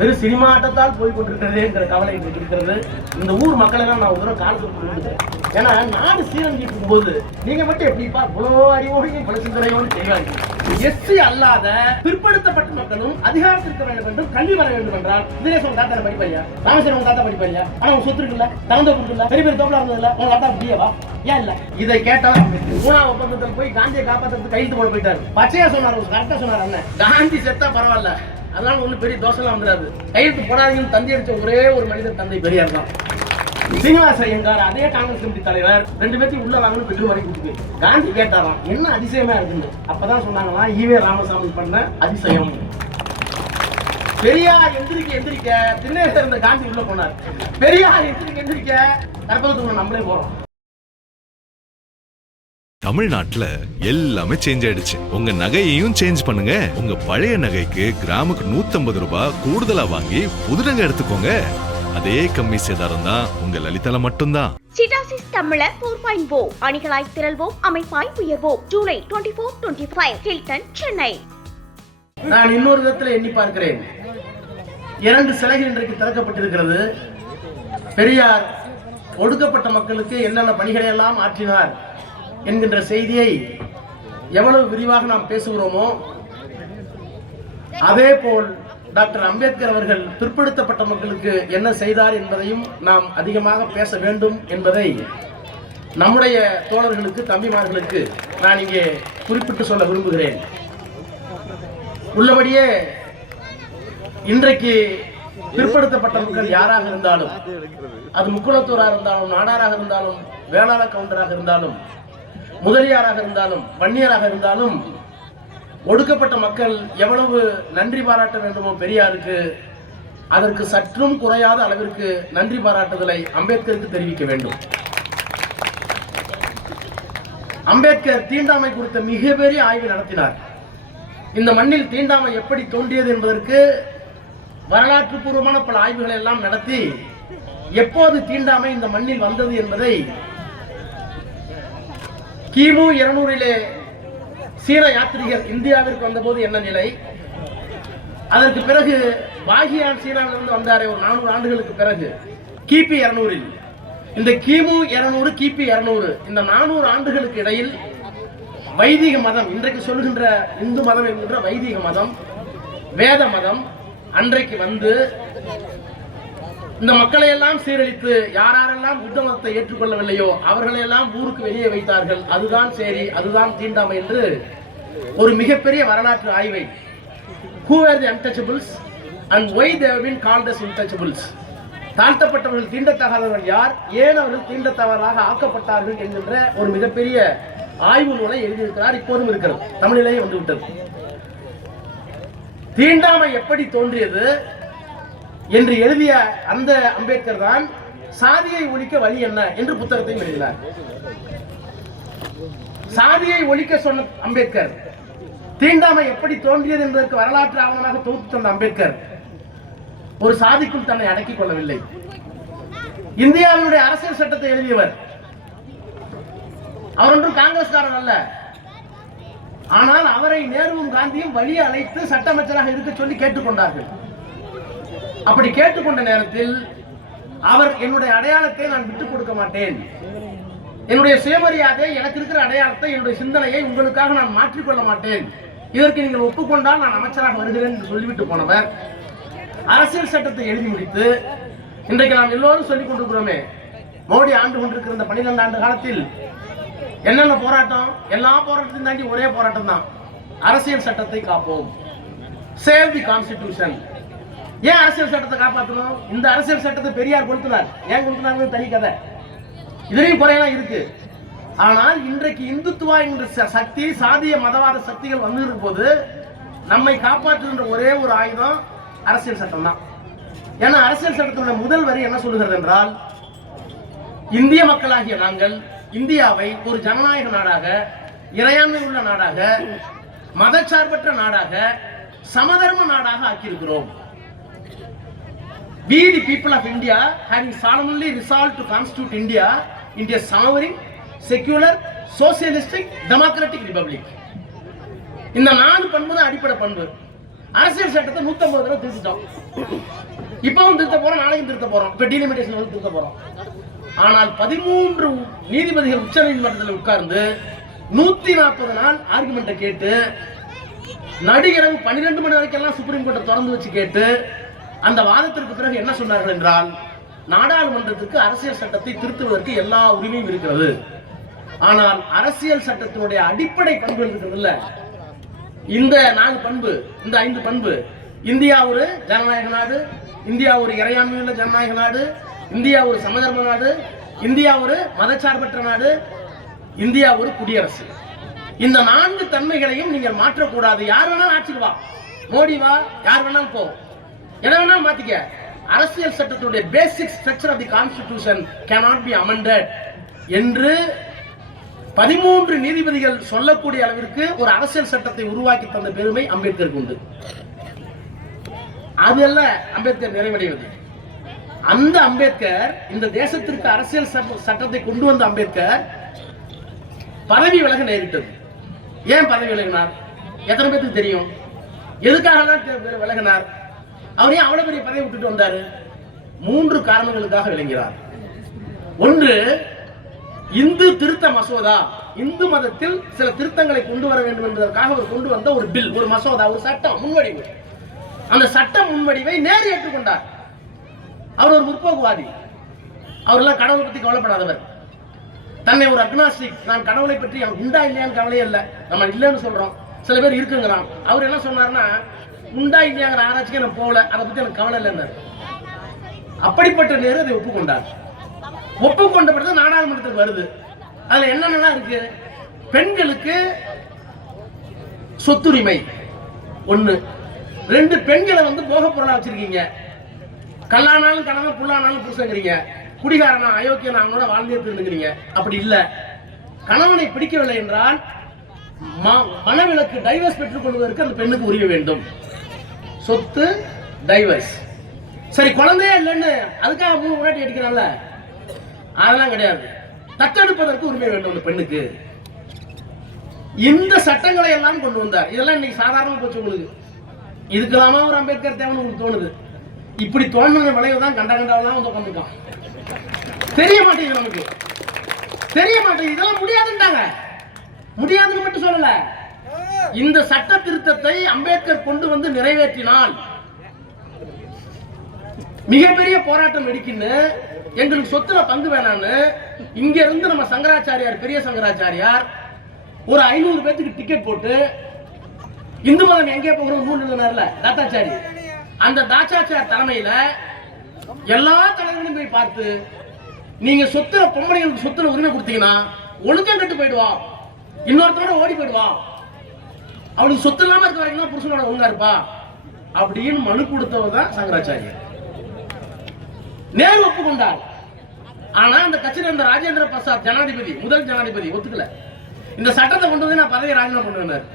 வெறும் சினிமா ஆட்டத்தால் போய் கொண்டிருக்கிறதேங்கிற கவலை இருக்கிறது. இந்த ஊர் மக்கள் எல்லாம் நான் ஒரு தடவை காலத்துக்கு, ஏன்னா நாடு சீரழிக்கும் போது நீங்க மட்டும் எப்படிப்பா இவ்வளோ அறிவோடையும் பல சிந்தனையோடு செய்வாங்க. எஸ்சி அல்லாத பிற்படுத்தப்பட்ட மக்களும் அதிகாரத்திற்கு வேண்டும் என்றும் கல்வி வர வேண்டும் என்றால் தினேசன் தாத்தா படிப்பாரியா, ராமேஸ்வரம் தாத்தா படிப்பாரியா? ஆனா உங்க சொத்து இருக்குல்ல, தகுந்த கொடுக்கல, பெரிய பெரிய தோப்பலா இருந்ததுல உங்க தாத்தா பிடியவா? ஏன் இல்ல? இதை கேட்டவர் 3ஆம் ஒப்பந்தத்தில் போய் காந்தியை காப்பாற்றுறதுக்கு கையெழுத்து போட போயிட்டாரு. பச்சையா சொன்னார், கரெக்டா சொன்னார். அண்ணன் காந்தி செத்தா பரவாயில்ல, அதனால ஒன்றும் பெரிய தோசைலாம் வந்துடாது. கையெழுத்து போடாதீங்கன்னு தந்தி அடிச்ச ஒரே ஒரு மனிதர் தந்தை பெரியார் தான். சீனிவாச ஐயங்கார் அதே காங்கிரஸ் கமிட்டி தலைவர் 2 பேர்த்தையும் உள்ள வாங்கணும் பெட்ரூம் வரைக்கும் கூட்டிட்டு காந்தி கேட்டாராம், என்ன அதிசயமா இருக்குன்னு. அப்பதான் சொன்னாங்களா, ஈவே ராமசாமி பண்ண அதிசயம். பெரியார் எந்திரிக்க திண்ணேசர் இருந்த காந்தி உள்ள போனார். பெரியார் எந்திரிக்க கற்பகத்துக்குள்ள நம்மளே போறோம். தமிழ்நாட்டுல எல்லாமே சேஞ்ச் ஆயிடுச்சு. உங்க நகையையும் சேஞ்ச் பண்ணுங்க. உங்க பழைய நகைக்கு கிராமுக்கு 150 ரூபாய் கூடுதலா வாங்கி புது நகை எடுத்துக்கோங்க. அதே கம்மி சேதாரம் தான் உங்க லலிதால மட்டும்தான். சிட்டாசிஸ் தமிழர் 4.0 அணிகளாய் திரள்வோம், அமைப்பாய் உயர்வோம். ஜூலை 24-25 ஹில்டன், சென்னை. நான் இன்னொரு விதத்தில் எண்ணி பார்க்கிறேன். 2 சிலைகள் இன்றைக்கு திறக்கப்பட்டிருக்கிறது. பெரியார் ஒடுக்கப்பட்ட மக்களுக்கு என்னென்ன பணிகளை எல்லாம் ஆற்றினார் என்கின்ற செய்தியை எவ்வளவு விரிவாக நாம் பேசுகிறோமோ, அதே போல் டாக்டர் அம்பேத்கர் அவர்கள் பிற்படுத்தப்பட்ட மக்களுக்கு என்ன செய்தார் என்பதையும் நாம் அதிகமாக பேச வேண்டும் என்பதை நம்முடைய தோழர்களுக்கு, தம்பிமார்களுக்கு நான் இங்கே குறிப்பிட்டு சொல்ல விரும்புகிறேன். உள்ளபடியே இன்றைக்கு பிற்படுத்தப்பட்ட மக்கள் யாராக இருந்தாலும், அது முக்குளத்தூராக இருந்தாலும், நாடாராக இருந்தாலும், வேளாள கவுண்டராக இருந்தாலும், முதலியாராக இருந்தாலும், வன்னியராக இருந்தாலும், ஒடுக்கப்பட்ட மக்கள் எவ்வளவு நன்றி பாராட்ட வேண்டுமோ பெரியாருக்கு, அதற்கு சற்றும் குறையாத அளவிற்கு நன்றி பாராட்டுதலை அம்பேத்கருக்கு தெரிவிக்க வேண்டும். அம்பேத்கர் தீண்டாமை குறித்த மிகப்பெரிய ஆய்வு நடத்தினார். இந்த மண்ணில் தீண்டாமை எப்படி தோன்றியது என்பதற்கு வரலாற்று பூர்வமான பல ஆய்வுகளை எல்லாம் நடத்தி எப்போது தீண்டாமை இந்த மண்ணில் வந்தது என்பதை கிமு 200 சீன யாத்திரிகர் இந்தியாவிற்கு வந்தபோது என்ன நிலை, அதற்கு பிறகு வாகியான் சீனாவிலிருந்து வந்தாரே ஒரு 400 ஆண்டுகளுக்கு பிறகு கிபி 200, இந்த கிமு 200 கிபி 200 இந்த 400 ஆண்டுகளுக்கு இடையில் வைதிக மதம், இன்றைக்கு சொல்கின்ற இந்து மதம் என்கின்ற வைதிக மதம், வேத மதம் அன்றைக்கு வந்து இந்த மக்களை எல்லாம் சீரழித்து யாரெல்லாம் புத்த மதத்தை ஏற்றுக்கொள்ளவில்லையோ அவர்களையெல்லாம் ஊருக்கு வெளியே வைத்தார்கள். அதுதான் சரி, அதுதான் தீண்டாமை என்று ஒரு மிகப்பெரிய வரலாற்று ஆய்வை, who were the untouchables and why they have been called as untouchables, தாழ்த்தப்பட்டவர்கள் தீண்டத்தகாதவர்கள் யார், ஏன் அவர்கள் தீண்டத்தவர்களாக ஆக்கப்பட்டார்கள் என்கின்ற ஒரு மிகப்பெரிய ஆய்வு நூலை எழுதியிருக்கிறார். இப்போதும் இருக்கிறது, தமிழிலேயே வந்துவிட்டது. தீண்டாமை எப்படி தோன்றியது என்று எழுதிய அந்த அம்பேத்கர் தான் சாதியை ஒழிக்க வழி என்ன என்று புத்தகத்தையும் எழுதினார். சாதியை ஒழிக்க சொன்ன அம்பேத்கர், தீண்டாமை எப்படி தோன்றியது என்பதற்கு வரலாற்று ஆவணமாக தொகுத்து தந்த அம்பேத்கர் ஒரு சாதிக்குள் தன்னை அடக்கிக் கொள்ளவில்லை. இந்தியாவினுடைய அரசியல் சட்டத்தை எழுதியவர். அவர் ஒன்றும் காங்கிரஸ்காரர் அல்ல. ஆனால் அவரை நேருவும் காந்தியும் வழியை அழைத்து சட்டமைச்சராக இருக்க சொல்லி கேட்டுக்கொண்டார்கள். அப்படி கேட்டுக்கொண்ட நேரத்தில் அவர், என்னுடைய அடையாளத்தை நான் விட்டுக் கொடுக்க மாட்டேன், என்னுடைய சுயமரியாதை, எனக்கு இருக்கிற அடையாளத்தை, என்னுடைய சிந்தனையை உங்களுக்காக நான் மாற்றிக்கொள்ள மாட்டேன், இதற்கு நீங்கள் ஒப்புக்கொண்டால் நான் அமைச்சராக வருகிறேன் என்று சொல்லிவிட்டு போனவர் அரசியல் சட்டத்தை எழுதி முடித்து, இன்றைக்கு நாம் எல்லோரும் சொல்லிக் கொண்டிருக்கிறோமே, மோடி ஆண்டு கொண்டிருக்கிற இந்த 12 ஆண்டு காலத்தில் என்னென்ன போராட்டம், எல்லா போராட்டத்தையும் தாண்டி ஒரே போராட்டம் தான், அரசியல் சட்டத்தை காப்போம், சேவ் தி கான்ஸ்டிடியூஷன். ஏன் அரசியல் சட்டத்தை காப்பாற்றணும்? இந்த அரசியல் சட்டத்தை பெரியார் கொடுத்தார். ஏன் கொடுத்தாங்க தனி கதை, இதுலையும் குறையெல்லாம் இருக்கு. ஆனால் இன்றைக்கு இந்துத்துவா என்ற சக்தி, சாதிய மதவாத சக்திகள் வந்து போது நம்மை காப்பாற்றுகின்ற ஒரே ஒரு ஆயுதம் அரசியல் சட்டம் தான். ஏன்னா அரசியல் சட்டத்தினுடைய முதல் வரி என்ன சொல்லுகிறது என்றால், இந்திய மக்களாகிய நாங்கள் இந்தியாவை ஒரு ஜனநாயக நாடாக, இறையாண்மை உள்ள நாடாக, மதச்சார்பற்ற நாடாக, சமதர்ம நாடாக ஆக்கியிருக்கிறோம். We the people of India having solemnly resolved to constitute India into a sovereign, secular, socialistic, democratic republic. இந்த 4 பண்பு தான் அடிப்படை பண்பு. அரசியல் சட்டத்தை 150 தடவை திருத்திட்டோம். இப்பவும் திருத்த போறோம், நாளைக்கும் திருத்த போறோம். இப்ப டீலிமிட்டேஷன் வந்து திருத்த போறோம். ஆனால் 13 நீதிபதிகள் உச்ச நீதிமன்றத்தில் உட்கார்ந்து 140 நாள் ஆர்குமெண்ட்டை கேட்டு நடுகிரவு 12 மணி வரைக்கும் சுப்ரீம் கோர்ட்டை திறந்து வச்சு கேட்டு அந்த வாதத்திற்கு பிறகு என்ன சொன்னார்கள் என்றால், நாடாளுமன்றத்துக்கு அரசியல் சட்டத்தை திருத்துவதற்கு எல்லா உரிமையும் இருக்கிறது. ஆனால் அரசியல் சட்டத்தினுடைய அடிப்படை பண்புகள் இருக்கிறது, இந்த 4 பண்பு, இந்த 5 பண்பு, இந்தியா ஒரு ஜனநாயக நாடு, இந்தியா ஒரு இறையாண்மையுள்ள ஜனநாயக நாடு, இந்தியா ஒரு சமதர்ம நாடு, இந்தியா ஒரு மதச்சார்பற்ற நாடு, இந்தியா ஒரு குடியரசு. இந்த 4 தன்மைகளையும் நீங்கள் மாற்றக்கூடாது. யார் வேணாலும் ஆட்சிக்கு வா, மோடி வா, யார் வேணாலும் போ, எதை வேணாலும் மாத்திக்க. அரசியல் சட்டத்தினுடைய basic structure of the constitution cannot be amended என்று 13 நீதிபதிகள் சொல்லக்கூடிய அளவிற்கு ஒரு அரசியல் சட்டத்தை உருவாக்கி தந்த பெருமை அம்பேத்கருக்கு உண்டு. அதல்ல அம்பேத்கர் நிறைவடைவது. அந்த அம்பேத்கர், இந்த தேசத்திற்கு அரசியல் சட்டத்தை கொண்டு வந்த அம்பேத்கர் பதவி விலக நேரிட்டது. ஏன் பதவி விலகினார்? எத்தனை பேருக்கு தெரியும்? எதுக்காக விலகினார்? அவர் ஏன் அவ்வளவு பெரிய பதவி விட்டுட்டு வந்தாரு? 3 காரணங்களுக்காக விளங்கினார். ஒன்று, இந்து திருத்த மசோதா, இந்து மதத்தில் சில திருத்தங்களை கொண்டு வர வேண்டும் என்பதற்காக அவர் கொண்டு வந்த ஒரு பில், ஒரு மசோதா, ஒரு சட்டம் முன்வடிவு. அந்த சட்ட முன்வடிவை நேரு ஏற்றுக்கொண்டார். அவர் ஒரு முற்போக்குவாதி. அவரெல்லாம் கடவுளை பத்தி கவலைப்படாதவர். தன்னை ஒரு அக்னாஸ்டிக், நான் கடவுளை பற்றி எனக்கு உண்டா இல்லையான்னு கவலையே இல்லை, நம்ம இல்லைன்னு சொல்றோம், சில பேர் இருக்குங்கிறான். அவர் என்ன சொன்னார்னா, உண்டா இல்லையாங்கிற ஆராய்ச்சிக்கு நான் போகல, அதை பத்தி எனக்கு கவலை இல்லைன்னு. அப்படிப்பட்ட நேரு அதை ஒப்புக்கொண்டார். ஒப்புக்கொண்ட பிறகு நாடாளுமன்றத்துக்கு வருது. அதுல என்னென்னலாம் இருக்கு? பெண்களுக்கு சொத்துரிமை 1. 2, பெண்களை போக பொருளா வச்சிருக்கீங்க. கல்லானாலும் கணவன், புல்லானாலும் புருஷங்கிறீங்க. குடிகாரனா அயோக்கியனா அவனோட வாழ்ந்தே திருந்துங்கிறீங்க. அப்படி இல்ல, கணவனை பிடிக்கவில்லை என்றால் மனவிலக்கு, டைவர்ஸ் பெற்றுக் கொள்வதற்கு அந்த பெண்ணுக்கு உரிமை வேண்டும். சொத்து, டைவர்ஸ். சரி, குழந்தையே இல்லைன்னு அதுக்காக 3 முன்னாடி அடிக்கிறான்ல, அதெல்லாம் கிடையாது. தத்தெடுப்பதற்கு உரிமை வேண்டும் அந்த பெண்ணுக்கு. இந்த சட்டங்களை எல்லாம் கொண்டு வந்தார். இதெல்லாம் இன்னைக்கு சாதாரணமா போச்சு உங்களுக்கு. இதுக்கெல்லாமா ஒரு அம்பேத்கர் தேவைன்னு உங்களுக்கு தோணுது. இப்படி தோணுன விளைவுதான் கண்டவெல்லாம் உட்காந்துருக்கான். தெரிய மாட்டேங்குது, நமக்கு தெரிய மாட்டேங்குது. இதெல்லாம் முடியாதுன்றாங்க. முடியாதுன்னு மட்டும் சொல்லல, இந்த சட்ட திருத்தத்தை அம்பேத்கர் கொண்டு வந்து நிறைவேற்றினால் மிகப்பெரிய போராட்டம் வெடிக்குன்னு, எங்களுக்கு சொத்துல பங்கு வேணான்னு இங்க இருந்து நம்ம சங்கராச்சாரியார், பெரிய சங்கராச்சாரியார் ஒரு 500 பேத்துக்கு டிக்கெட் போட்டு இந்து மதம் எங்கே போகிறோம் மூணுல தாத்தாச்சாரி, அந்த தாத்தாச்சார் தலைமையில எல்லா தலைவர்களும் போய் பார்த்து, நீங்க சொத்துல பொம்பளைங்களுக்கு சொத்துல உரிமை கொடுத்தீங்கன்னா ஒழுக்கம் கட்டு போயிடுவா, இன்னொருத்தரோட ஓடி போயிடுவா, அவனுக்கு சொத்து இல்லாம இருக்க வரைக்கும் தான் புருஷனோட ஒழுங்கா இருப்பா அப்படின்னு மனு கொடுத்தவர் தான் சங்கராச்சாரியர். நேரு ஒப்புக்கொண்டார். ஆனா அந்த கட்சியில இருந்த ராஜேந்திர பிரசாத் ஜனாதிபதி, முதல் ஜனாதிபதி ஒத்துக்கல. இந்த சட்டத்தை கொண்டு வந்து நான் பதவி ராஜினாமா பண்ணுவேன்.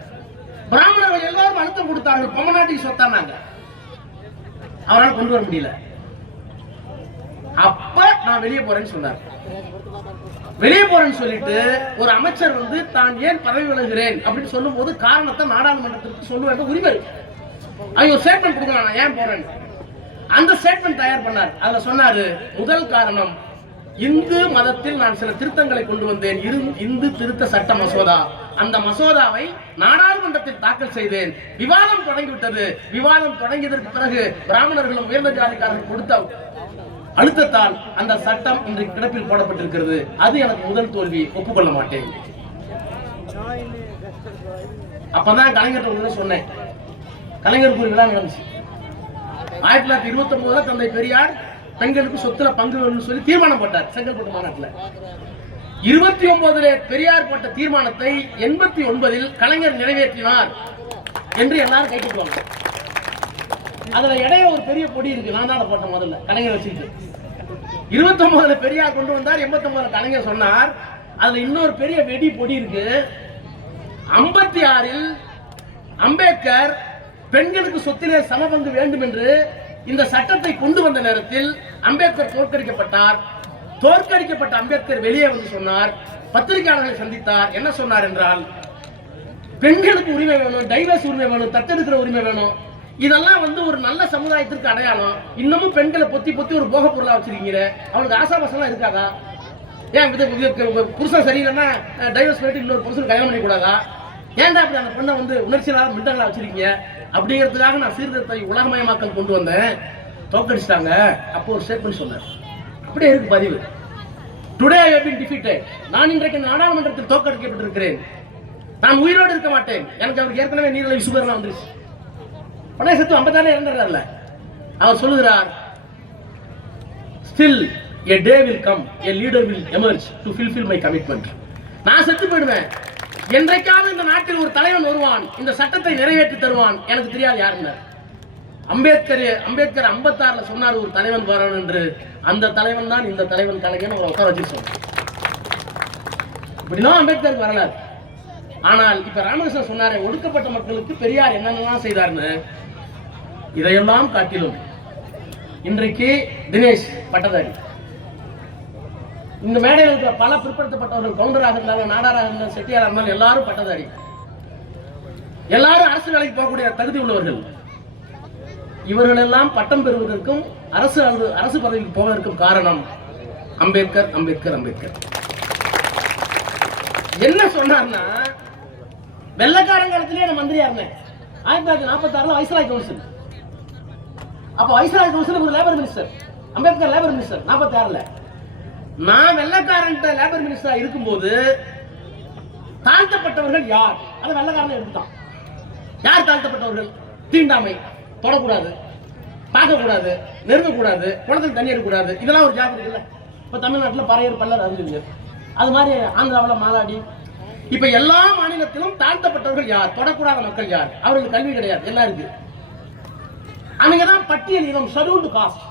பிராமணர்கள் எல்லாரும் அழுத்தம் கொடுத்தார்கள், பொம்மநாட்டிக்கு சொத்தானாங்க. அவரால் கொண்டு வர முடியல. அப்ப நான் வெளியே போறேன்னு சொன்னார். வெளியே போறேன்னு சொல்லிட்டு ஒரு அமைச்சர் தான் ஏன் பதவி விலகுகிறேன் அப்படின்னு சொல்லும் போது காரணத்தை நாடாளுமன்றத்திற்கு சொல்ல வேண்டிய உரிமை இருக்கு. அவங்க ஸ்டேட்மெண்ட் கொடுக்கலாம், நான் ஏன் போறேன். அந்த ஸ்டேட்மெண்ட் தயார் பண்ணார். அதுல சொன்னாரு, முதல் காரணம், இந்து மதத்தில் நான் சில திருத்தங்களை கொண்டு வந்தேன், இந்து திருத்த சட்ட மசோதா. அந்த மசோதாவை நாடாளுமன்றத்தில் தாக்கல் செய்தேன். விவாதம் தொடங்கிவிட்டது. விவாதம் தொடங்கியதற்கு பிறகு பிராமணர்களும் உயர்ந்த ஜாதிக்காரர்கள் கொடுத்த அழுத்தத்தால் அந்த சட்டம் இன்றைக்கு கிடப்பில் போடப்பட்டிருக்கிறது. அது எனக்கு முதல் தோல்வி, ஒப்புக்கொள்ள மாட்டேன். அப்பதான் கலைஞர் சொன்னேன். கலைஞருக்கு ஒரு விழா நடந்துச்சு. 1929 தந்தை பெரியார் பெண்களுக்கு சொத்துல பங்கு வேணும்னு சொல்லி தீர்மானம் போட்டார் செங்கல்பட்டு மாநாட்டில். 29 பெரியார் போட்ட தீர்மானத்தை 89 கலைஞர் நிறைவேற்றினார் என்று எல்லாரும் கைட்டுவாங்க. அதுல இடையே ஒரு பெரிய கொடி இருக்கு, நான் தான் போட்டேன் முதல்ல கலைஞர் வச்சுட்டு. 29 பெரியார் கொண்டு வந்தார், 89 கலைஞர் சொன்னார். அதுல இன்னொரு பெரிய வெடி பொடி இருக்கு. 56 அம்பேத்கர் பெண்களுக்கு சொத்திலே சமபங்கு வேண்டும் என்று இந்த சட்டத்தை கொண்டு வந்த நேரத்தில் அம்பேத்கர் தோற்கடிக்கப்பட்டார். தோற்கடிக்கப்பட்ட அம்பேத்கர் வெளியே சொன்னார், பத்திரிகையாளர்களை சந்தித்தார். என்ன சொன்னார் என்றால், பெண்களுக்கு உரிமை வேணும், டைவர்ஸ் உரிமை வேணும், தத்தெடுக்கிற உரிமை வேணும். இதெல்லாம் வந்து ஒரு நல்ல சமுதாயத்திற்கு அடையாளம். இன்னமும் பெண்களை பொத்தி பொத்தி ஒரு போக பொருளா வச்சிருக்கீங்க. அவனுக்கு ஆசாபாசம்லாம் இருக்காதா? ஏன் புருஷன் சரியில்லைன்னா டைவர்ஸ் பண்ணிட்டு இன்னொரு புருஷன் கல்யாணம் பண்ணி கூடாதா? ஏன்டா அப்படி அந்த பெண்ணை வந்து உணர்ச்சியில்லாத மிண்டங்களா வச்சிருக்கீங்க அப்படிங்கிறதுக்காக நான் சீர்திருத்தத்தை உலகமயமாக்கல் கொண்டு வந்தேன். தோக்கடிச்சிட்டாங்க. அப்போ ஒரு ஸ்டேட்மெண்ட் சொன்னார். அப்படியே இருக்கு பதிவு. Today I have been defeated. நான் இன்றைக்கு நாடாளுமன்றத்தில் தோற்கடிக்கப்பட்டிருக்கிறேன். நான் உயிரோடு இருக்க மாட்டேன். எனக்கு அவருக்கு ஏற்கனவே நீரிழிவு சுகர்லாம் வந்துருச்சு. பழைய சத்து 50 இறந்துடுறாருல. அவர் சொல்லுகிறார், still a day will come, a leader will emerge to fulfill my commitment. நான் செத்து போயிடுவேன். என்றைக்காவது இந்த நாட்டில் ஒரு தலைவன் வருவான், இந்த சட்டத்தை நிறைவேற்றி தருவான். எனக்கு தெரியாது யாருன்னு. அம்பேத்கர் 56ல சொன்னார் ஒரு தலைவன் வரணும் என்று. அந்த தலைவன் தான் இந்த தலைவன் கலைஞன். அவரை உட்கார வச்சு சொன்னார். இப்படிதான் அம்பேத்கருக்கு வரலாறு. ஆனால் இப்ப ராமகிருஷ்ணன் சொன்னாரே, ஒடுக்கப்பட்ட மக்களுக்கு பெரியார் என்னென்னலாம் செய்தார்னு. இதையெல்லாம் காட்டிலும் இன்றைக்கு தினேஷ் பட்டதாரி, இந்த மேடையில் இருக்கிற பல பிற்படுத்தப்பட்டவர்கள், கவுண்டராக இருந்தாலும், நாடாராக இருந்தாலும், செட்டியாராக இருந்தாலும் எல்லாரும் பட்டதாரி. எல்லாரும் அரசு வேலைக்கு போகக்கூடிய தகுதி உள்ளவர்கள். இவர்கள் எல்லாம் பட்டம் பெறுவதற்கும் அரசு பதவிக்கு போவதற்கும் காரணம் அம்பேத்கர். அம்பேத்கர் அம்பேத்கர் என்ன சொன்னார்னா, வெள்ளக்காரன் காலத்திலேயே நான் மந்திரியா இருந்தேன். 1946 வைஸ்ராய் கவுன்சில். அப்ப வைஸ்ராய் கவுன்சில் ஒரு labour minister. Ambedkar labour minister 46ல. நான் வெள்ளக்காரன் லேபர் மினிஸ்டரா இருக்கும்போது தாழ்த்தப்பட்டவர்கள் யார், அதை வெள்ளக்காரன் எடுத்துட்டான். யார் தாழ்த்தப்பட்டவர்கள்? தீண்டாமை, தொடக்கூடாது, பார்க்கக்கூடாது, நெருங்கக்கூடாது, குளத்தில் தண்ணி எடுக்கக்கூடாது. இதெல்லாம் ஒரு ஜாதி இருக்குல்ல. இப்ப தமிழ்நாட்டில் பறையர், பல்லர், அறிஞர், அது மாதிரி ஆந்திராவில் மாலாடி. இப்ப எல்லா மாநிலத்திலும் தாழ்த்தப்பட்டவர்கள் யார், தொடக்கூடாத மக்கள் யார், அவர்களுக்கு கல்வி கிடையாது, எல்லாம் இருக்கு. அவங்கதான் பட்டியல் இனம், ஷெட்யூல்டு காஸ்ட்.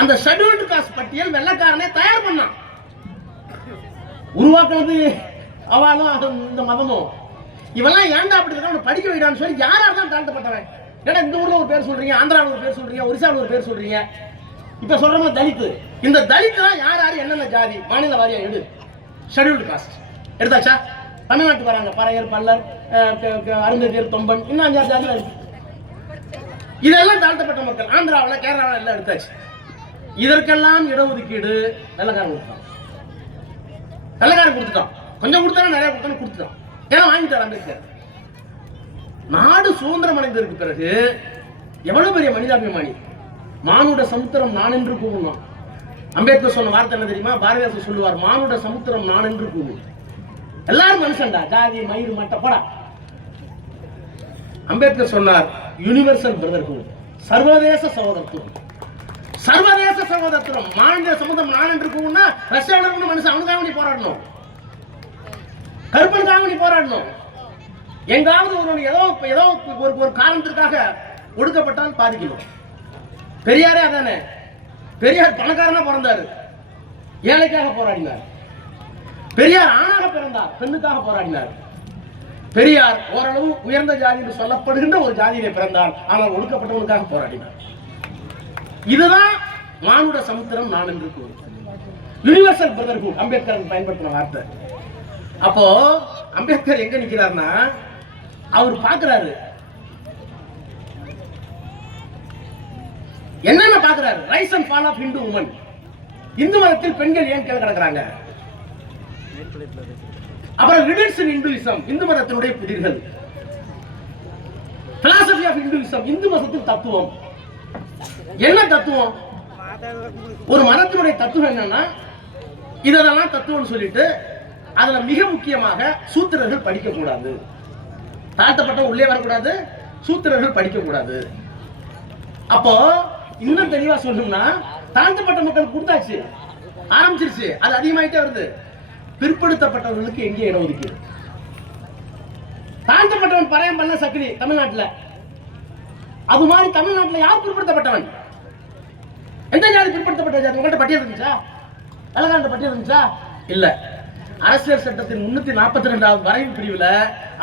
அந்த ஷெட்யூல்டு காஸ்ட் பட்டியல் வெள்ளக்காரனே தயார் பண்ணான். உருவாக்குறது அவளும் இந்த மதமும். இவெல்லாம் ஏன்டா அப்படி இருக்க, படிக்க வைடான்னு சொல்லி யாரா தான் தாழ்த்தப்பட்டவன். ஏன்னா இந்த ஊர்ல ஒரு பேர் சொல்றீங்க, ஆந்திராவில் ஒரு பேர் சொல்றீங்க, ஒரிசாவில் ஒரு பேர் சொல்றீங்க. இப்ப சொல்றோம்னா தலித்து. இந்த தலித்துலாம் யார் யாரு என்னென்ன ஜாதி மாநில வாரியா எடு. ஷெட்யூல்டு காஸ்ட் எடுத்தாச்சா? தமிழ்நாட்டுக்கு வராங்க பறையர், பல்லர், அருந்ததியர், தொம்பன், இன்னும் 5 ஜாதிகள் இருக்கு. இதெல்லாம் தாழ்த்தப்பட்ட மக்கள். ஆந்திராவில், கேரளாவில் எல்லாம் எடுத்தாச்சு. இதற்கெல்லாம் இடஒதுக்கீடு வெள்ளக்காரன் கொடுத்தான். வெள்ளக்காரன் கொடுத்துட்டான். கொஞ்சம் கொடுத்தாலும் நிறைய கொடுத்தாலும் கொடுத்துட்டான். ஏன்னா வாங்கிட்டார் அம்பேத்கர். நாடு சுதந்திரம் அடைந்ததற்கு பிறகு எவ்வளவு பெரிய மனிதாபிமானி. மானுட சமுத்திரம் நான் என்று கூறுவான். அம்பேத்கர் சொன்ன வார்த்தை என்ன தெரியுமா? பாரதிதாசன் சொல்லுவார், மானுட சமுத்திரம் நான் என்று கூறு. எல்லாரும் மனுஷன்டா, ஜாதி மயிறு மட்ட போடா. அம்பேத்கர் சொன்னார், யூனிவர்சல் பிரதர்ஹுட், சர்வதேச சகோதரத்துவம். சர்வதேச சகோதரத்துவம், மாநில சமுதாயம் நான் என்று கூறுனா ரஷ்யாவில் மனுஷன் அவனுக்காக நீ போராடணும், கருப்பனுக்காக நீ போராடணும். எங்காவது ஏதோ ஒரு காரணத்திற்காக ஒடுக்கப்பட்டால் பாதிக்கணும். பெரியாரே அதானே. பெரியார் பணக்காரனா பிறந்தாரு, ஏழைக்காக போராடினார். பெரியார் ஆணாக பிறந்தார், பெண்ணுக்காக போராடினார். பெரியார் ஓரளவு உயர்ந்த ஜாதி என்று சொல்லப்படுகின்ற ஒரு ஜாதியிலே பிறந்தார், ஆனால் ஒடுக்கப்பட்டவனுக்காக போராடினார். இதுதான் மானுட சமுத்திரம் நான் என்று கூறு. யூனிவர்சல் பிரதர்ஹுட் அம்பேத்கர் பயன்படுத்தின வார்த்தை. அப்போ அம்பேத்கர் எங்க நிக்கிறார்னா, அவர் பாக்குறாரு என்னென்ன பாக்குறாரு. Rise and fall of Hindu woman. Hindu மதத்தில் பெண்கள் ஏன் கீழே கிடக்குறாங்க. அப்புறம் ரிடன்ஷன் இந்துவிசம், இந்து மதத்தினுடைய புதிர்கள். பிலாசபி ஆஃப் இந்துவிசம், இந்து மதத்தின் தத்துவம். என்ன தத்துவம்? ஒரு மதத்தினுடைய தத்துவம் என்னன்னா, இதெல்லாம் தத்துவம் சொல்லிட்டு அதுல மிக முக்கியமாக சூத்திரர்கள் படிக்க கூடாது, தாழ்த்தப்பட்ட உள்ளே வரக்கூடாது, சூத்திரர்கள் படிக்க கூடாது. அப்போ இன்னும் தெளிவா சொல்லணும்னா, தாழ்த்தப்பட்ட மக்கள் கொடுத்தாச்சு, ஆரம்பிச்சிருச்சு, அது அதிகமாயிட்டே வருது. பிற்படுத்தப்பட்டவர்களுக்கு எங்கே இடம் ஒதுக்கீடு? தாழ்த்தப்பட்டவன் பறையம் பண்ண சக்தி தமிழ்நாட்டில். அது மாதிரி தமிழ்நாட்டில் யார் பிற்படுத்தப்பட்டவன்? எந்த ஜாதி பிற்படுத்தப்பட்ட ஜாதி? உங்கள்கிட்ட பட்டியல் இருந்துச்சா? வெள்ளக்காரன் பட்டியல் இருந்துச்சா? இல்ல. அரசியல் சட்டத்தின் 342வது வரைவு பிரிவுல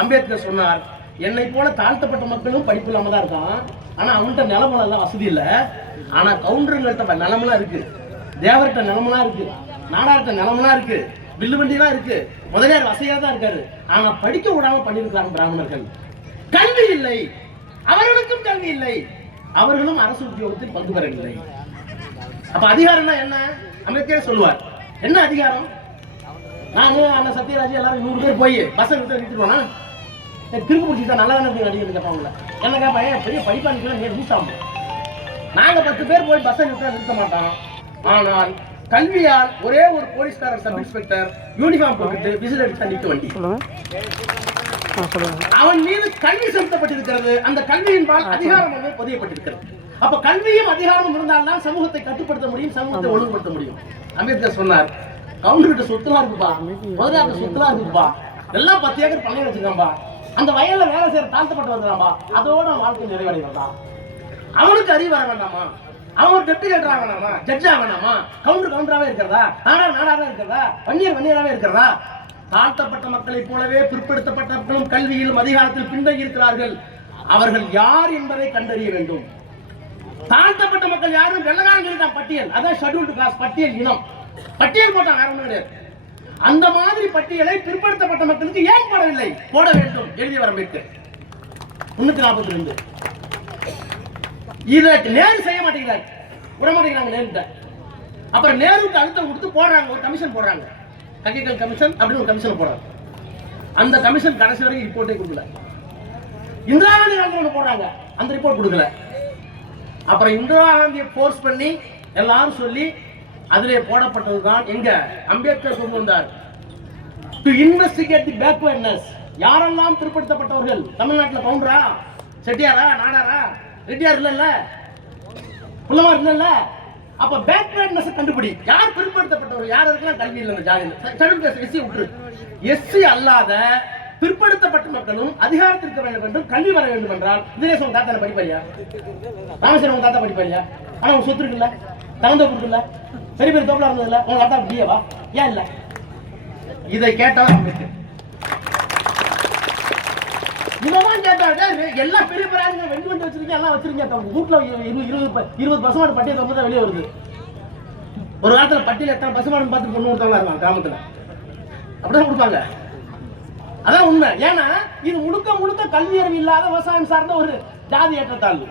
அம்பேத்கர் சொன்னார், என்னை போல தாழ்த்தப்பட்ட மக்களும் படிப்பு இல்லாம தான் இருக்கான், ஆனா அவன்கிட்ட நிலமெல்லாம் வசதி இல்ல, ஆனா கவுண்டர்கள்ட்ட நிலமெல்லாம் இருக்கு, தேவர்கிட்ட நிலமெல்லாம் இருக்கு, நாடார்கிட்ட நிலமெல்லாம் இருக்கு, வில்லு வண்டியெல்லாம் இருக்கு, முதலியார் வசதியா தான் இருக்காரு, ஆனா படிக்க விடாம பண்ணிருக்காங்க பிராமணர்கள். கல்வி இல்லை. அவர்களுக்கும் கல்வி இல்லை, அவர்களும் அரசு உத்தியோகத்தில் பங்கு பெறவில்லை. அப்ப அதிகாரம்னா என்ன? அம்பேத்கர் சொல்லுவார். என்ன அதிகாரம்? நானு அண்ணன் சத்யராஜ் எல்லாரும் 100 பேர் போய் பஸ் நிறுத்திடுவோம்னா திரும்ப பிடிச்சிட்டா நல்லா தானே நடிகர் கேட்பாங்கள. என்ன கேட்பாங்க, பெரிய படிப்பாளிக்கெல்லாம் நேர் யூஸ் ஆகும். நாங்க 10 பேர் போய் பஸ் நிறுத்த மாட்டோம். ஆனால் கல்வியால் ஒரே ஒரு போலீஸ்காரர் சப் இன்ஸ்பெக்டர் யூனிஃபார்ம் போட்டுட்டு விசில் அடிச்சா நிக்க வண்டி. அவன் மீது கல்வி செலுத்தப்பட்டிருக்கிறது. அந்த கல்வியின்பால் அதிகாரம் பதியப்பட்டிருக்கிறது. அப்ப கல்வியும் அதிகாரமும் இருந்தால்தான் சமூகத்தை கட்டுப்படுத்த முடியும், சமூகத்தை ஒழுங்குபடுத்த முடியும். அம்பேத்கர் சொன்னார், கவுண்டர்கிட்ட சொத்துலாம் இருக்குப்பா, முதலாளி சொத்துலாம் இருக்குப்பா, எல்லாம் 10 ஏக்கர் பண்ணை வச்சிருக்கான்பா, அந்த வயல்ல வேலை செய்யற தாழ்த்தப்பட்டு வந்துடாம்பா, அதோட வாழ்க்கை நிறைவடைகிறதா? அவனுக்கு அறிவு வர வேண்டாமா? அவன் ஒரு டெப்டி கலெக்டர் ஆக வேணாமா? ஜட்ஜ் ஆக வேணாமா? கவுண்டராகவே இருக்கிறதா? நாடாக இருக்கிறதா? வன்னியராகவே இருக்கிறதா? தாழ்த்தப்பட்ட மக்களைப் போலவே பிற்படுத்தப்பட்ட மக்களும் கல்வியிலும் அதிகாரத்தில் பின்தங்கி இருக்கிறார்கள். அவர்கள் யார் என்பதை கண்டறிய வேண்டும். தாழ்த்தப்பட்ட மக்கள் யாரும் வெள்ளக்காரன் பட்டியல், அதான் ஷெட்யூல்டு கிளாஸ் பட்டியல் இனம் பட்டியல் போட்டாங்க, யாரும் கிடையாது. அந்த மாதிரி பட்டியலை பிற்படுத்தப்பட்ட மக்களுக்கு ஏன் போடவில்லை? போட வேண்டும். எழுதியவர் அம்பேத்கர் 342. இதை நேரு செய்ய மாட்டேங்கிறார், விட மாட்டேங்கிறாங்க நேருட்ட. அப்புறம் நேருக்கு அழுத்தம் கொடுத்து போடுறாங்க, ஒரு கமிஷன் போடுறாங்க, டெக்னிக்கல் கமிஷன் அப்படின்னு ஒரு கமிஷன் போடுறாங்க. அந்த கமிஷன் கடைசி வரைக்கும் ரிப்போர்ட்டே கொடுக்கல. இந்திரா காந்தி காலத்தில் ஒன்று போடுறாங்க, அந்த ரிப்போர்ட் கொடுக்கல. அப்புறம் இந்திரா காந்தியை போர்ஸ் பண்ணி எல்லாரும் சொல்லி அதிலே போடப்பட்டதுதான் எங்க அம்பேத்கர் கொண்டு வந்தார். To investigate the backwardness. யாரெல்லாம் பிற்படுத்தப்பட்டவர்கள் தமிழ்நாட்டில் கவுண்டரா, செட்டியாரா, நாடாரா, ரெட்டியார் இல்ல, புலமார் இல்ல, அப்ப பேக்வர்ட்னஸ் கண்டுபிடி. யார் பிற்படுத்தப்பட்டவர்கள், யார் இருக்கலாம் கல்வி இல்லை ஜாதியில். எஸ்சி விட்டுரு. எஸ்சி அல்லாத பிற்படுத்தப்பட்ட மக்களும் அதிகாரத்திற்கு வேண்டும் என்றும் கல்வி வர வேண்டும் என்றால் தினேஷ் உங்க தாத்தா படிப்பாரியா? ராமேஸ்வரம் உங்க தாத்தா படிப்பாரியா? ஆனா உங்க சொத்து இருக்குல்ல, தகுந்த இருக்குல்ல, பெரிய பெரிய தோப்பலா இருந்ததுல, உங்க தாத்தா பிஏவா? ஏன் இல்ல? இதை கேட்டவன் அம்பேத்கர். இதெல்லாம் கேட்டாங்க. எல்லா பெரிய பெரிய வெண்டு வந்து வச்சிருக்கீங்க, எல்லாம் வச்சிருக்கீங்க. வீட்டுல 20 பசுமாடு பட்டியல் வந்து வெளியே வருது. ஒரு காலத்துல பட்டியல் எத்தனை பசுமாடு பார்த்து பொண்ணு கொடுத்தவங்களா இருக்காங்க கிராமத்துல, அப்படிதான் கொடுப்பாங்க. அதான் உண்மை. ஏன்னா இது முழுக்க முழுக்க கல்வி அறிவு இல்லாத விவசாயம் சார்ந்த ஒரு ஜாதி ஏற்றத்தாழ்வு.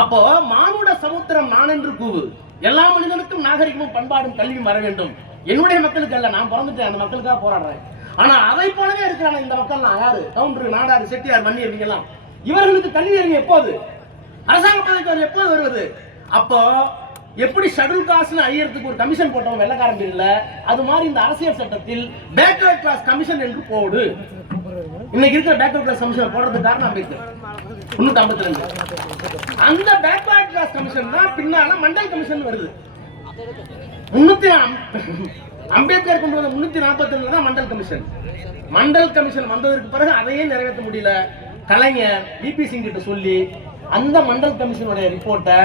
அப்போ மானுட சமுத்திரம் நான் என்று கூவு. எல்லா மனிதனுக்கும் நாகரிகமும் பண்பாடும் கல்வியும் வர வேண்டும். என்னுடைய மக்களுக்கு அல்ல, நான் பிறந்துட்டேன், அந்த மக்களுக்காக போராடுறேன். ஆனா அதை போலவே இருக்கிறாங்க இந்த மக்கள். யாரு? கவுண்டர், நாடாரு, செட்டியார், மன்னியர், இவங்கெல்லாம். இவர்களுக்கு கல்வி அறிவு எப்போது? அரசாங்க பதவி எப்போது வருவது? அப்போ எப்படி ஷெட்யூல் காஸ்ட் ஐயருக்கு ஒரு கமிஷன் போட்டவங்க வெள்ளக்காரன் இல்ல, அது மாதிரி இந்த அரசியல் சட்டத்தில் பேக்வர்ட் கிளாஸ் கமிஷன் என்று போடு. இன்னைக்கு இருக்கிற பேக்வர்ட் கிளாஸ் கமிஷன் போடுறதுக்கு காரணம் அம்பேத்கர் 352. அந்த பேக்வர்ட் கிளாஸ் கமிஷன் தான் பின்னால மண்டல் கமிஷன் வருது. அம்பேத்கர் கொண்டு வந்த 342 தான் மண்டல் கமிஷன். மண்டல் கமிஷன் வந்ததற்கு பிறகு அதையே நிறைவேற்ற முடியல. கலைஞர் விபி சிங் கிட்ட சொல்லி அந்த மண்டல் கமிஷனுடைய ரிப்போர்ட்டை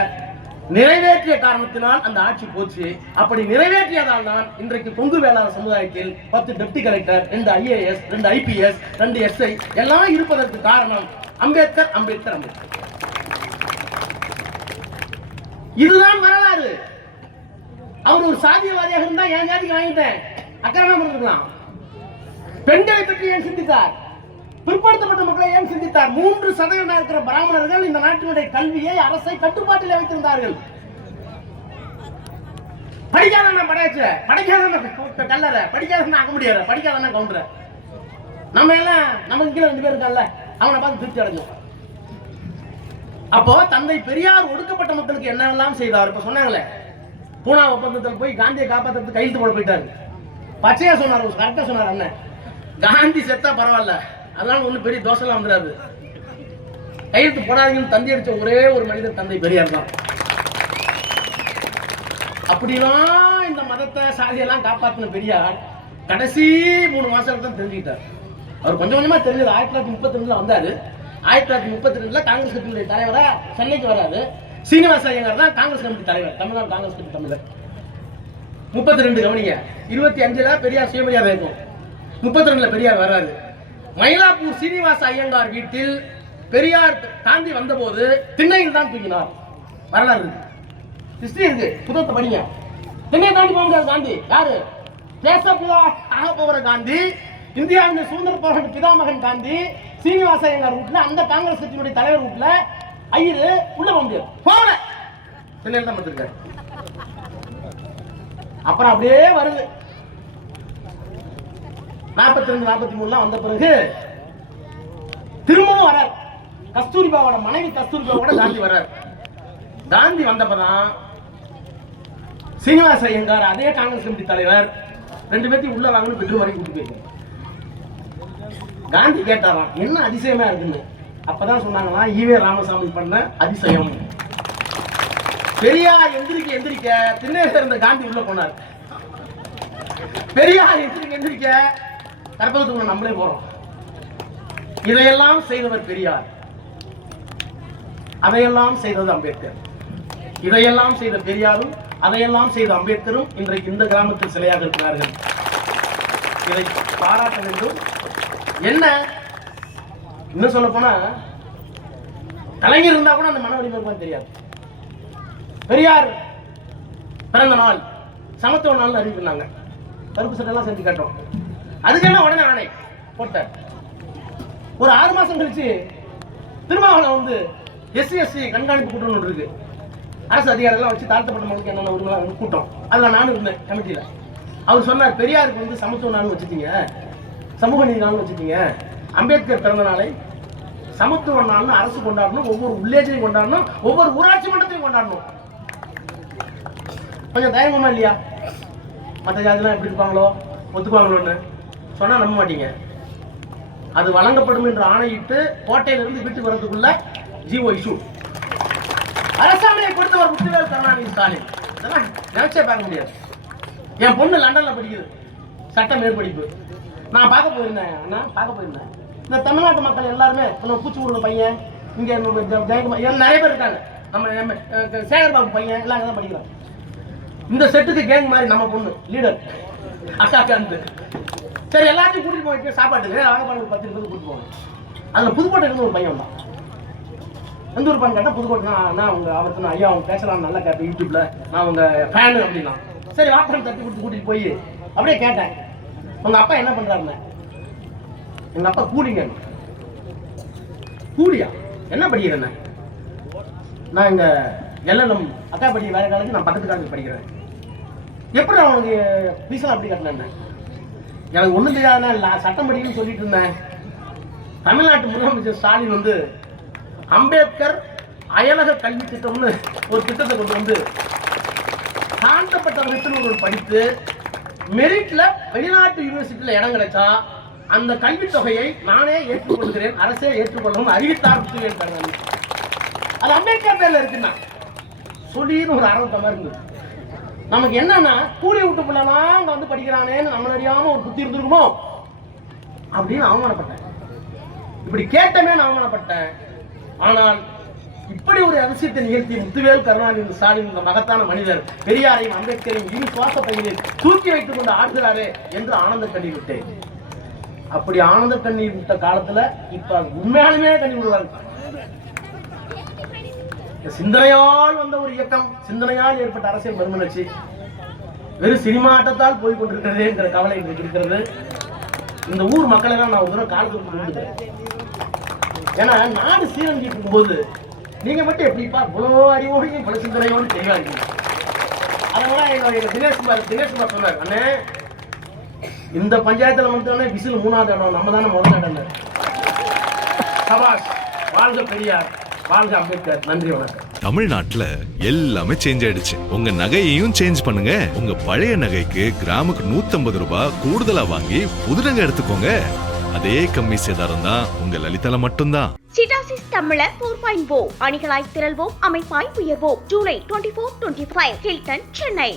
நிறைவேற்றிய காரணத்தினால் அந்த ஆட்சி போச்சு. அப்படி நிறைவேற்றியதால் தான் இன்றைக்கு கொங்கு வேளாண் சமுதாயத்தில் 10 deputy collector, 2 IAS, 2 IPS, 2 SI எல்லாம் இருப்பதற்கு காரணம் அம்பேத்கர், அம்பேத்கர், அம்பேத்கர். இதுதான் வரலாறு. அவர் ஒரு சாதியவாதியாக இருந்தா என் ஜாதிக்கு வாங்கிட்டேன் அக்கிரமம் இருக்கலாம். பெண்களை பற்றி ஏன் சிந்தித்தார்? பிற்படுத்தப்பட்ட மக்களை ஏன் சிந்தித்தார்? 3% இருக்கிற பிராமணர்கள் இந்த நாட்டினுடைய கல்வியை, அரசை கட்டுப்பாட்டில் வைத்திருந்தார்கள். படிக்காத படையாச்ச, படிக்காத கல்லற, படிக்காத ஆக முடியாது, படிக்காத கவுண்டர. நம்ம எல்லாம் நமக்கு கீழே 2 பேர் இருக்கான்ல, அவனை பார்த்து திருப்தி அடைஞ்சோம். அப்போ தந்தை பெரியார் ஒடுக்கப்பட்ட மக்களுக்கு என்னெல்லாம் செய்தார்? இப்ப சொன்னாங்களே, பூனா ஒப்பந்தத்தில் போய் காந்தியை காப்பாற்றுறதுக்கு கையெழுத்து போட போயிட்டாரு. பச்சையா சொன்னார், கரெக்டா சொன்னார் அண்ணன். காந்தி செத்தா பரவாயில்ல, அதனால ஒன்றும் பெரிய தோசைலாம் வந்துடாது. கையெழுத்து போடாதீங்கன்னு தந்தி அடிச்ச ஒரே ஒரு மனிதர் தந்தை பெரியார் தான். அப்படிலாம் இந்த மதத்தை, சாதியெல்லாம் காப்பாற்றின பெரியார் கடைசி 3 மாசத்துல தான் தெரிஞ்சுக்கிட்டார். அவர் கொஞ்சம் கொஞ்சமா தெரிஞ்சது. 1932 வந்தாரு. 1932 காங்கிரஸ் கட்சியுடைய தலைவரா சென்னைக்கு வராது. சீனிவாச ஐயங்கார் தான் காங்கிரஸ் கமிட்டி தலைவர், தமிழ்நாடு காங்கிரஸ் கமிட்டி தமிழர். 32 கவனிங்க. 25 பெரியார் சுயமரியாதை இருக்கும். 32 பெரியார் வர்றாரு. மயிலாப்பூர் சீனிவாச ஐயங்கார் வீட்டில் பெரியார் காந்தி வந்தபோது திண்ணையில் தான் தூங்கினார். வரலாறு இருக்கு, ஹிஸ்டரி இருக்கு, புத்தகத்தை படிங்க. திண்ணையை தாண்டி போக முடியாது காந்தி. யாரு? தேசப்பிதா ஆக போகிற காந்தி, இந்தியாவின் சுதந்திர போராட்ட பிதாமகன் காந்தி, சீனிவாச ஐயங்கார் வீட்டுல அந்த காங்கிரஸ் கட்சியினுடைய தலைவர் வீட்டுல ஐயரு உள்ள போக முடியாது, போகல, சென்னையில் தான் பார்த்திருக்காரு. அப்புறம் அப்படியே வருது 42 43 வந்த பிறகு திரும்பவும் வரார். கஸ்தூரிபாவோட மனைவி கஸ்தூரிபாவோட காந்தி வர்றார். காந்தி வந்தப்பதான் சீனிவாச ஐயங்கார் அதே காங்கிரஸ் கமிட்டி தலைவர் 2 பேர்த்தையும் உள்ள வாங்கன்னு பெட்ரூம் வரைக்கும் கூட்டு போயிருக்காரு. காந்தி கேட்டாராம் என்ன அதிசயமா இருக்குன்னு. அப்பதான் சொன்னாங்களா ஈவே ராமசாமி பண்ண அதிசயம். பெரியார் எந்திரிக்க எந்திரிக்க திண்ணை இருந்த காந்தி உள்ள போனார். பெரியார் எந்திரிக்க எந்திரிக்க கற்பகத்துக்குள்ள நம்மளே போறோம். இதையெல்லாம் செய்தவர் பெரியார், அதையெல்லாம் செய்தது அம்பேத்கர். இதையெல்லாம் செய்த பெரியாரும் அதையெல்லாம் செய்த அம்பேத்கரும் இன்றைக்கு இந்த கிராமத்தில் சிலையாக இருக்கிறார்கள். இதை பாராட்ட வேண்டும். என்ன இன்னும் சொல்ல போனா கலைஞர் இருந்தா கூட அந்த மன வலிமை தெரியாது. பெரியார் பிறந்த நாள் சமத்துவ நாள் அறிவிக்கிறாங்க. கருப்பு சட்டை எல்லாம் செஞ்சு காட்டுறோம். அதுக்கெல்லாம் உடனே ஆணை போட்ட ஒரு 6 மாசம் கழிச்சு திருமாவளவன் வந்து SC/ST கண்காணிப்பு கூட்டம் ஒன்று இருக்கு. அரசு அதிகாரிகள் வச்சு தாழ்த்தப்பட்ட மக்களுக்கு என்னென்ன உரிமை கூட்டம், அதில் நானும் இருந்தேன் கமிட்டியில. அவர் சொன்னார் பெரியாருக்கு வந்து சமத்துவ நாள் வச்சுட்டீங்க, சமூக நீதி நாள் வச்சுட்டீங்க, அம்பேத்கர் பிறந்த நாளை சமத்துவ நாள்னு அரசு கொண்டாடணும், ஒவ்வொரு வில்லேஜையும் கொண்டாடணும், ஒவ்வொரு ஊராட்சி மன்றத்தையும் கொண்டாடணும். கொஞ்சம் தயங்கமா இல்லையா? மற்ற ஜாதிலாம் எப்படி இருப்பாங்களோ ஒத்துக்குவாங்களோன்னு சொன்னா நம்ப மாட்டீங்க. அது வழங்கப்படும் என்று ஆணையிட்டு கோட்டையிலிருந்து வீட்டுக்கு வரதுக்குள்ள ஜிஓ இஷ்யூ. அரசாணையை கொடுத்தவர் முத்துவேல் கருணாநிதி ஸ்டாலின். இதெல்லாம் நினைச்சே பார்க்க முடியாது. என் பொண்ணு லண்டன்ல படிக்குது, சட்ட மேற்படிப்பு. நான் பார்க்க போயிருந்தேன் அண்ணா, பார்க்க போயிருந்தேன். இந்த தமிழ்நாட்டு மக்கள் எல்லாருமே பூச்சி விடுற பையன் இங்க ஜெயக்குமார் நிறைய பேர் இருக்காங்க. நம்ம சேகர்பாபு பையன் எல்லாம் தான் படிக்கிறாங்க. இந்த செட்டுக்கு கேங் மாதிரி நம்ம பொண்ணு லீடர் அக்காக்காந்து. சரி எல்லாத்தையும் கூட்டிட்டு போய் சாப்பாட்டுக்கு வாங்கப்பாடு 10 பேர் கூட்டிட்டு போவாங்க. அதில் புதுக்கோட்டை இருந்து ஒரு பையன் தான். எந்த ஒரு பையன் கேட்டால் புதுக்கோட்டை. நான் அவங்க அவருக்கு ஐயா அவங்க பேசலாம் நல்லா கேட்பேன் யூடியூப்ல, நான் உங்க ஃபேனு அப்படின்னா. சரி வாப்பரம் தட்டி கொடுத்து கூட்டிட்டு போய் அப்படியே கேட்டேன் உங்க அப்பா என்ன பண்றாருன்னு. எங்க அப்பா கூலிங்க. கூலியா? என்ன படிக்கிறேன்? நான் இங்க LLM அக்கா படிக்க வேற காலேஜ், நான் பக்கத்து காலேஜ் படிக்கிறேன். எப்படி அவனுக்கு ஃபீஸெல்லாம் அப்படி கட்டினேன்? எனக்கு ஒன்றும் தெரியாதுன்னா சட்டம் படிக்கணும்னு சொல்லிட்டு இருந்தேன். தமிழ்நாட்டு முதலமைச்சர் ஸ்டாலின் வந்து அம்பேத்கர் அயலக கல்வி திட்டம்னு ஒரு திட்டத்தை கொண்டு வந்து தாழ்த்தப்பட்ட வகுப்பினர்கள் படித்து மெரிட்ல வெளிநாட்டு யூனிவர்சிட்டியில இடம் கிடைச்சா அந்த கல்வித் தொகையை நானே ஏற்றுக்கொள்கிறேன், அரசே ஏற்றுக்கொள்ளவும் அறிவித்தார். அது அம்பேத்கர் பேர்ல இருக்குன்னா சொல்லின்னு ஒரு அரவத்தமா இருந்தது. நமக்கு என்னன்னா கூலி விட்டு பிள்ளைலாம் அங்க வந்து படிக்கிறானேன்னு நம்மள அறியாம ஒரு புத்தி இருந்திருக்குமோ அப்படின்னு அவமானப்பட்டேன். இப்படி கேட்டமே நான் அவமானப்பட்டேன். ஆனால் இப்படி ஒரு அதிசயத்தை நிகழ்த்தி முத்துவேல் கருணாநிதி ஸ்டாலின் இந்த மகத்தான மனிதர் பெரியாரையும் அம்பேத்கரையும் இரு சுவாச பையிலில் தூக்கி வைத்துக் கொண்டு ஆடுகிறாரே என்று ஆனந்த கண்ணீர் விட்டேன். அப்படி ஆனந்த கண்ணீர் விட்ட காலத்துல இப்ப உண்மையாலுமே கண்ணீர் விடுவாங்க. சிந்தனையால் வந்த ஒரு இயக்கம், சிந்தனையால் ஏற்பட்ட அரசியல் மறுமலர்ச்சி வெறும் சினிமா ஆட்டத்தால் போய் கொண்டிருக்கிறதே என்கிற கவலை இன்றைக்கு இருக்கிறது. இந்த ஊர் மக்களை தான் நான் ஒரு தடவை காலத்துக்கு கொண்டு. ஏன்னா நாடு சீரழிஞ்சிட்டு இருக்கும்போது நீங்க மட்டும் எப்படிப்பா இவ்வளோ அறிவோடையும் பல சிந்தனையோடு தெளிவா இருக்கீங்க. அதனால என்னுடைய தினேஷ்குமார் சொன்னார், அண்ணே இந்த பஞ்சாயத்துல மட்டும் விசில் 3வது இடம், நம்ம தானே முதல் இடம். சபாஷ், வாழ்க பெரியார், வாழ்க அம்பேத்கர். நன்றி, வணக்கம். தமிழ்நாட்டுல எல்லாமே சேஞ்ச் ஆயிடுச்சு. உங்க நகையையும் சேஞ்ச் பண்ணுங்க. உங்க பழைய நகைக்கு கிராமுக்கு 150 ரூபாய் கூடுதலா வாங்கி புது நகை எடுத்துக்கோங்க. அதே கம்மி சேதாரம் தான் உங்க லலிதால மட்டும்தான். சிட்டாசிஸ் தமிழர் 4.0 அணிகளாய் திரள்வோம், அமைப்பாய் உயர்வோம். ஜூலை 24-25 ஹில்டன், சென்னை.